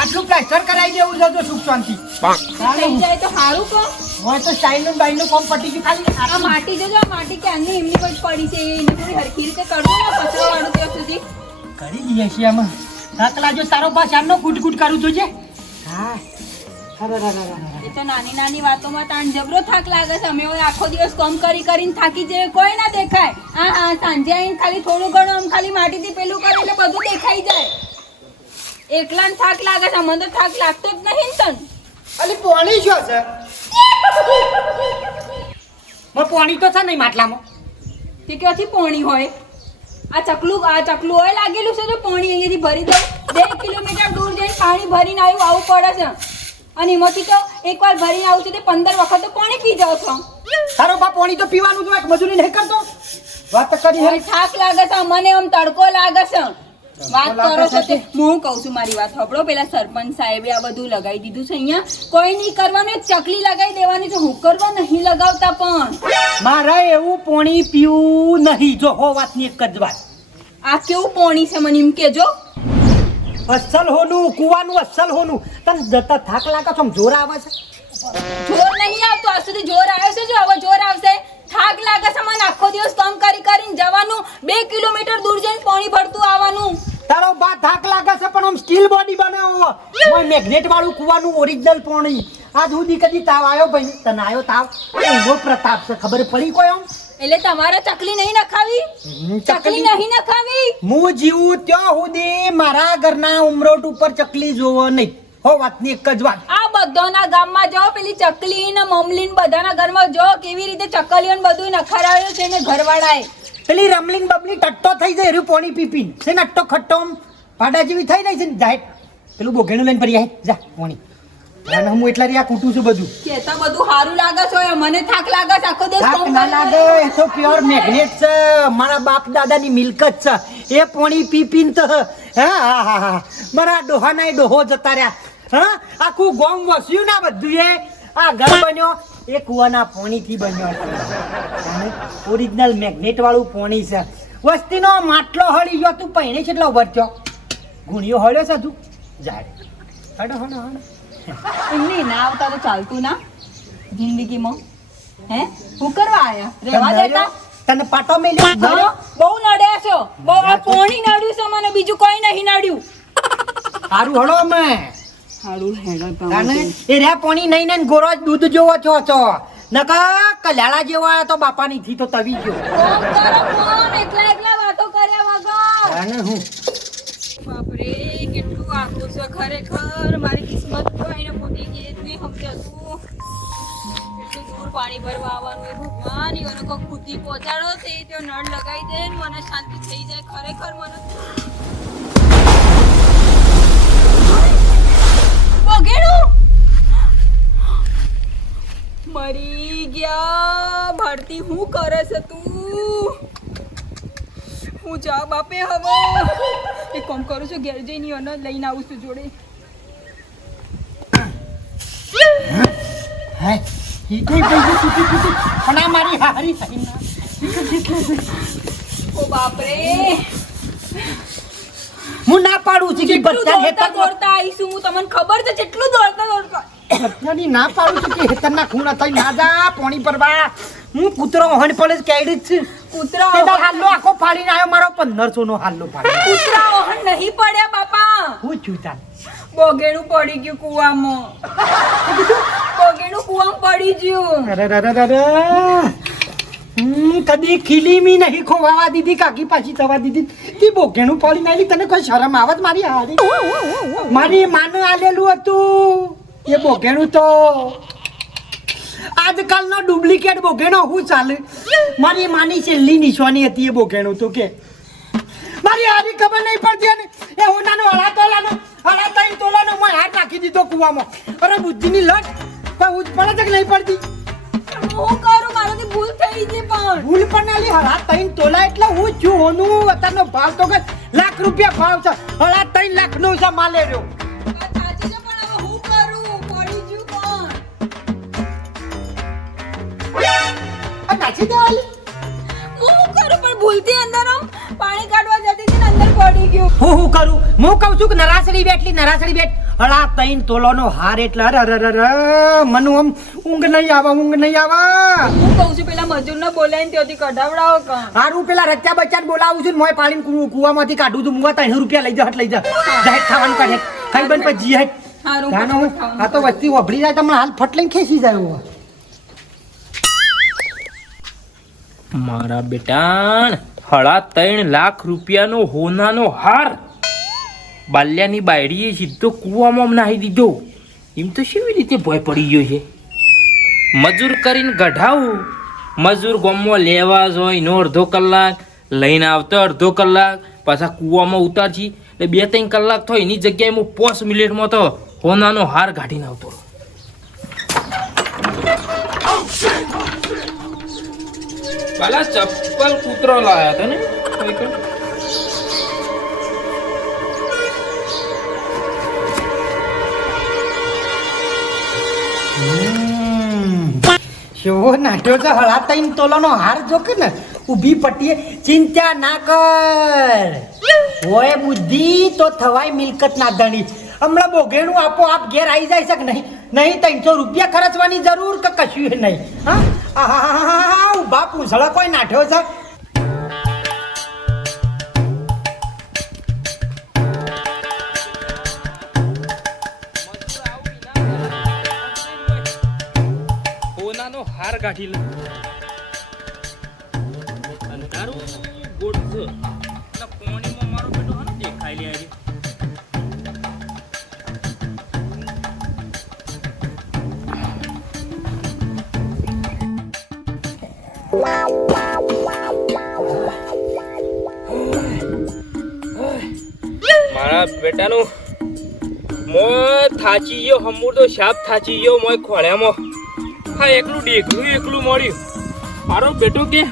આટલું પ્લાસ્ટર કરાવી દેવું છે તો સુખ શાંતિ. થઈ જાય તો સારું કહો. હોય તો સ્ટાઇલનું બાઈલનું કોમ પટી ગયું ખાલી. આ માટી જોજો માટી કે ક્યાંની એમની પર પડી છે એને થોડી હરખી રીતે કરવું ને કચરો વાળું ત્યાં સુધી. કરી દઈએ છીએ આમાં થાક જો તારો પાસ આમનો કૂટ કૂટ કરું જોજે હા. એ તો નાની નાની વાતોમાં તાણ જબરો થાક લાગે છે. અમે હવે આખો દિવસ કામ કરી કરીને થાકી જઈએ. કોઈ ના દેખાય. હા હા સાંજે આવીને ખાલી થોડું ઘણું આમ ખાલી માટીથી પેલું કરે એટલે બધું દેખાઈ જાય. એકલા થાક લાગે છે મને તો થાક લાગતો જ નહીં તન. અલી પોણી શું છે? માં પોણી તો છે નહીં માટલામાં. તે ક્યાંથી પોણી હોય? આ ચકલું આ ચકલું હોય લાગેલું છે તો પોણી અહીંયાથી ભરી દઉં. બે કિલોમીટર દૂર જઈને પાણી ભરીને આવ્યું આવું પડે છે. અને એમાંથી તો એકવાર ભરીને આવું છું તે પંદર વખત તો પાણી પી જાઉં છું. તારો બા પોણી તો પીવાનું તું એક મજૂરી નહીં કરતો? વાત કરી થાક લાગે છે મને આમ તડકો લાગે છે. વાત કરો છો તે હું કહું છું મારી વાત સાંભળો પેલા સરપંચ સાહેબે આ બધું લગાવી દીધું છે અહીંયા. કોઈ નહીં કરવાનું એક ચકલી લગાવી દેવાની છે. હું કરવા નહીં લગાવતા પણ. મારા એવું પોણી પીવું નહીં. જો હો વાતની એક જ વાત. આ કેવું પોણી છે મને એમ કેજો. અસલ હોનું કુવાનું અસલ હોનું. તને જતા થાક લાગે છો? જોર આવે છે? જોર નહીં આવતો. આ સુધી જોર આવ્યો છે? જો હવે જોર આવશે? થાક લાગે છે મને આખો દિવસ કામ કરી કરીને જવાનું. બે કિલોમીટર દૂર જઈને પાણી ભરતું આવવાનું. તારો બા થાક લાગે છે પણ આમ સ્ટીલ બોડી બનાવો. ઓય મેગ્નેટ વાળું કુવાનું ઓરિજિનલ પાણી. આજ સુધી કદી તાવ આવ્યો ભાઈ? તને આવ્યો તાવ? એવો પ્રતાપ છે ખબર પડી કોઈ આમ? એટલે તમારે ચકલી નહીં નખાવી? ચકલી નહીં નખાવી? હું જીવું ત્યાં સુધી મારા ઘરના ઉમરોટ ઉપર ચકલી જોવો નહીં. હો વાતની એક જ વાત. આ બધાના ગામમાં જો પેલી ચકલી ને મમલી બધાના ઘરમાં જો કેવી રીતે ચકલીઓ ને બધું નખરાવ્યું છે ને ઘરવાળાએ. પેલી રમલીન બબલી ટટ્ટો થઈ જાય એરું પોણી પીપીન. છે ને અટ્ટો ખટ્ટો પાડા જેવી થઈ જાય છે ને જાય. પેલું બોઘેણું લઈને પડી આય. જા પોણી. અને હું એટલા રહ્યા કૂટું છું બધું. કેતા બધું સારું લાગે છે મને થાક લાગે છે આખો દિવસ થાક ના લાગે. એ તો પ્યોર મેગ્નેટ છે મારા બાપ દાદાની મિલકત છે. એ પોણી પી પીન તો હા હા હા હા મારા ડોહાના ડોહો જતા રહ્યા. હા? આખું ગોમ વસ્યું ના બધું એ? આ ઘર બન્યો એ કુવાના પોણીથી બન્યો ઓરિજિનલ મેગ્નેટ વાળું પોણી છે. વસ્તીનો માટલો હળી ગયો તું પહેણે કેટલો એટલો ગુણિયો હળ્યો છે તું જાડે હડો હડો હડો. એમની ના આવતા તો ચાલતું ના? જિંદગીમાં. હે? હું કરવા આયા? રહેવા દેતા? તને પાટો મેલ્યો? ગયો બહુ નડ્યા છો. બહુ આ પોણી નડ્યું છે મને બીજું કોઈ નહીં નડ્યું. સારું હળો અમે. સારું હેડો તાને એ રે પોણી નહીં ને ગોરો જ દૂધ જોવો છો છો. નકા કલ્યાણા જેવા તો બાપાની થી તો તવી ગયો. કોમ કરો કોમ એકલા એકલા વાતો કર્યા વગર તાને હું? બાપરે કેટલું આખું છે ખરેખર? મારી કિસ્મત તો એને ફૂટી ગઈ નહીં સમજાતું એટલું દૂર પાણી ભરવા આવવાનું ભગવાન ઈવોને કોક ખુદી પહોંચાડો તે તો નળ લગાવી દે ને મને શાંતિ થઈ જાય ખરેખર મને. બગેડું મરી ગયા. ભારતી હું કરે છે તું? હું જા બાપે હવે. એક કામ કરું છું ઘેર જઈને અને લઈને આવું છું જોડે. હે? કઈ પણ આ મારી હારી થઈ ના. ઓ બાપરે. હું ના પાડું છું કે દોડતા હેતર દોડતા આવીશું હું તમને ખબર છે કેટલું દોડતા દોડતા બધાની ના પાડું છું કે હેતરના ખૂણા થઈ ના જા પોણી પરવા હું કૂતરો ઓહણ પડે કેડી છું. કૂતરો હાલ્લો આખો ફાડીને આવ્યો મારો 1500 નો હાલ્લો ફાડી કૂતરો ઓહણ નહીં પડ્યા બાપા. હું છું તા બોગેણું પડી ગયું કૂવામાં. બોગેણું કુવામાં પડી ગયું. અરે અરે રે રે રે. હમ, કદી ખીલી મી નહીં ખોવાવા દીધી, કાકી પાછી થવા દીધી. તી બોઘેણું પડી નાખી તને કોઈ શરમ આવત મારી હારી? મારી માને આલેલું હતું. એ બોઘેણું તો આજકાલનો ડુપ્લિકેટ બોઘેણો હું ચાલે? મારી માની છેલ્લી નિશાની હતી એ બોઘેણું તો કે. મારી હારી ખબર નહીં પડતી અને એ હોનાનો હળા તોલાનો હળા ત્રણ તોલાનો મેં હાથ નાખી દીધો કૂવામાં. અરે બુદ્ધિની લટ પણ ઉજ પડે છે કે નહીં પડતી. ભૂલ પણ હળા તૈન તોલા એટલે હું છું. હોનું અત્યારનો ભાવ તો કે લાખ રૂપિયા ભાવ છે. હળા તૈન લાખ નો છે માલે રહ્યો નાચી દેવાલી? હું કરું? પણ ભૂલથી અંદર આમ પાણી કાઢવા જતી હતી ને અંદર હું હું કરું? હું કહું છું કે નરાસડી બેઠલી નરાસડી બેઠ. હળા તૈન તોલોનો હાર એટલે અરે અરે અરે મનુ આમ ઊંઘ નહીં આવે ઊંઘ નહીં આવે. હું કહું છું પેલા મજૂરને બોલાવીને ત્યાંથી કઢાવડાવો કાં. હારું પેલા રચ્ચા બચ્ચા બોલાવું છું ને મોય પાડીને કુ- કુવામાંથી કાઢું છું. મુવા ત્રણ રૂપિયા લઈ જા હટ લઈ જા જાહેર ખાવાનું કાઢે. ખાઈ બન પછી જી હટ હારું, જાનો આ તો વસ્તી ઓભળી જાય તમને હાલ ફટ લઈને ખેંચી જાય હું. મારા બેટાણ હળા ત્રણ લાખ રૂપિયાનો હોનાનો હાર. બાલ્યાની બાયડીએ સીધો કૂવામાં નાહી દીધો. એમ તો કેવી રીતે ભય પડી ગયો છે? મજૂર કરીને ગઢાવું. મજૂર ગામમાં લેવા જ હોય એનો અડધો કલાક, લઈને આવતો અડધો કલાક, પાછા કૂવામાં ઉતારજી એટલે બે ત્રણ કલાક થયો એની જગ્યાએ હું પાંચ મિનિટમાં તો હોનાનો હાર કાઢીને આવતો. બાલા ચપ્પલ કૂતરો લાયા હતા ને? શો નાટ્યો છે? હળા તઈન તોલોનો હાર જો કે ને, ઊભી પટ્ટીએ, ચિંતા ના કર. હોય બુદ્ધિ તો થવાય મિલકત ના ધણી. હમણાં બોઘેણું આપો આપ ઘેર આવી જાય છે કે નહીં? નહીં, ત્રણસો રૂપિયા ખર્ચવાની જરૂર કે કશું નહીં? હા? હા હા ઊભા પૂંછડા કોઈ નાઠ્યો છે? હોનાનો હાર કાઢી લે. અને તારું ગોટ છે. એટલે પોણીમાં મારો બેટો હને દેખાઈ લે બેટાનું મોય થાચી ગયો હમુર તો સાપ થાચી ગયો મોય ખોળ્યામાં. હા એકલું ડેકલું એકલું મળ્યું. મારો બેટો કે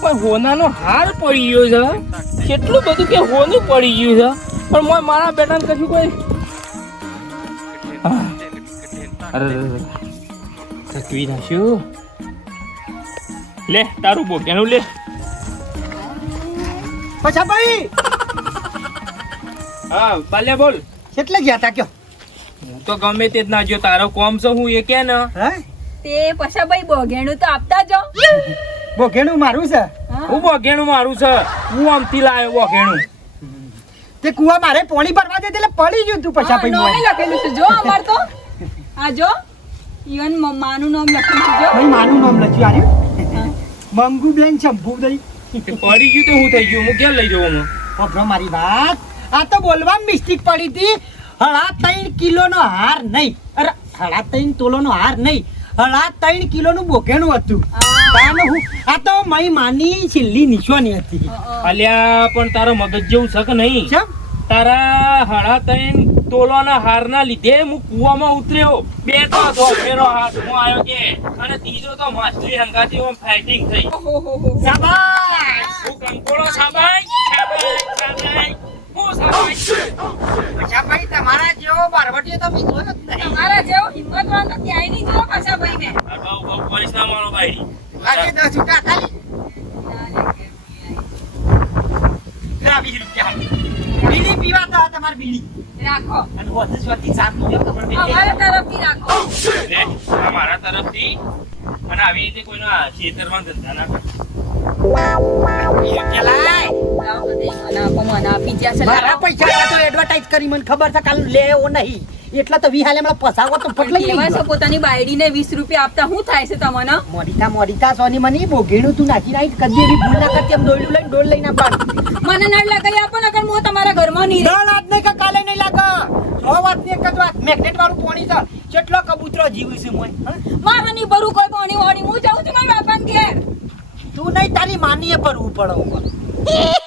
પણ હોનાનો હાર પડી ગયો છે કેટલું બધું કે હોનું પડી ગયું છે પણ મોય મારા બેટાને કશું કોઈ. અરે. નાખ્યું? લે તારું બોકેનું લે. પછા ભાઈ! હા પાલે બોલ. કેટલે ગયા તા કયો? હું તો ગમે તે જ ના જો તારો કોમ છે હું એ કે ને. હે? તે પછા ભાઈ બોઘેણું તો આપતા જો બોઘેણું મારું છે? હું. બોગેણું મારું છે. હું આમથી લાયો બોગેણું. તે કુવા મારે પોણી ભરવા દે એટલે પડી ગયું તું પછી ભાઈ નોમે લખેલું છે. જો અમાર તો. આ જો. ઈવન માનું નામ લખેલું છે જો. ભાઈ મારું નામ લખ્યું આર્યું. મંગુ બેન ચંપુ દઈ પડી ગયું તો હું થઈ ગયું? હું ક્યાં લઈ જવું હું હોભળો મારી વાત. આ તો બોલવા મિસ્ટેક પડી હતી. હળા ત્રણ કિલોનો હાર નહીં. અરે હળા ત્રણ તોલોનો હાર નહીં. હળા ત્રણ કિલો નું બોકેણું હતું. આ તો મય માની છેલ્લી નિશાની હતી. અલ્યા પણ તારો મગજ જેવું શક કે નહીં? તારા હળા ત્રણ તોલાના હારના લીધે હું કૂવામાં ઉતર્યો. બે તો હતો હાથ હું આવ્યો કે અને ત્રીજો તો માછલી હંગાતી ઓમ ફાઇટિંગ થઈ. શાબાશ! હું કંકોળો સાબાઈ સાબાઈ સાબાઈ હું સાબાઈ તમારા જેવો બારવટીયો તો મેં જોયો જ નહીં તમારા જેવો હિંમતવાન તો ક્યાંય નહીં જોયો પાછા ના મારો ભાઈ. આજે દસ રૂપિયા ખાલી. લા, વીસ રૂપિયા. બીડી પીવા તો તમારે બીડી. રાખો. અને વધુ સ્વાદી ચા પીજો અમારા તરફથી રાખો. લે, આ મારા તરફથી. અને આવી રીતે કોઈના ખેતરમાં ધંધા ના કરતા. મારા પૈસા તો એડવર્ટાઇઝ કરી મને ખબર છે કાલ લેવો નહીં. એટલા તો વી હાલે હમણાં પસાવો તો પણ કેવા છો પોતાની બાયડીને વીસ રૂપિયા આપતા શું થાય છે તમને? મોડીતા મોડીતા સોની મની બોઘેણું તું નાખી નાખી કદી એવી ભૂલ ના કરતી એમ દોયડું લઈને ડોલ લઈને મને આપો નકર હું તમારા ઘરમાં નહીં. આજ નહીં કે કાલે નહીં લાગે. સો વાત ને એક જ વાત મેગ્નેટ વાળું પાણી છે. કેટલો કબૂતરો જીવું છે મોય હા? મારે નહીં કોઈ પાણી વાણી હું જાઉં છું મારા બાપાને ઘેર. તું નહીં તારી માનીએ ભરવું પડે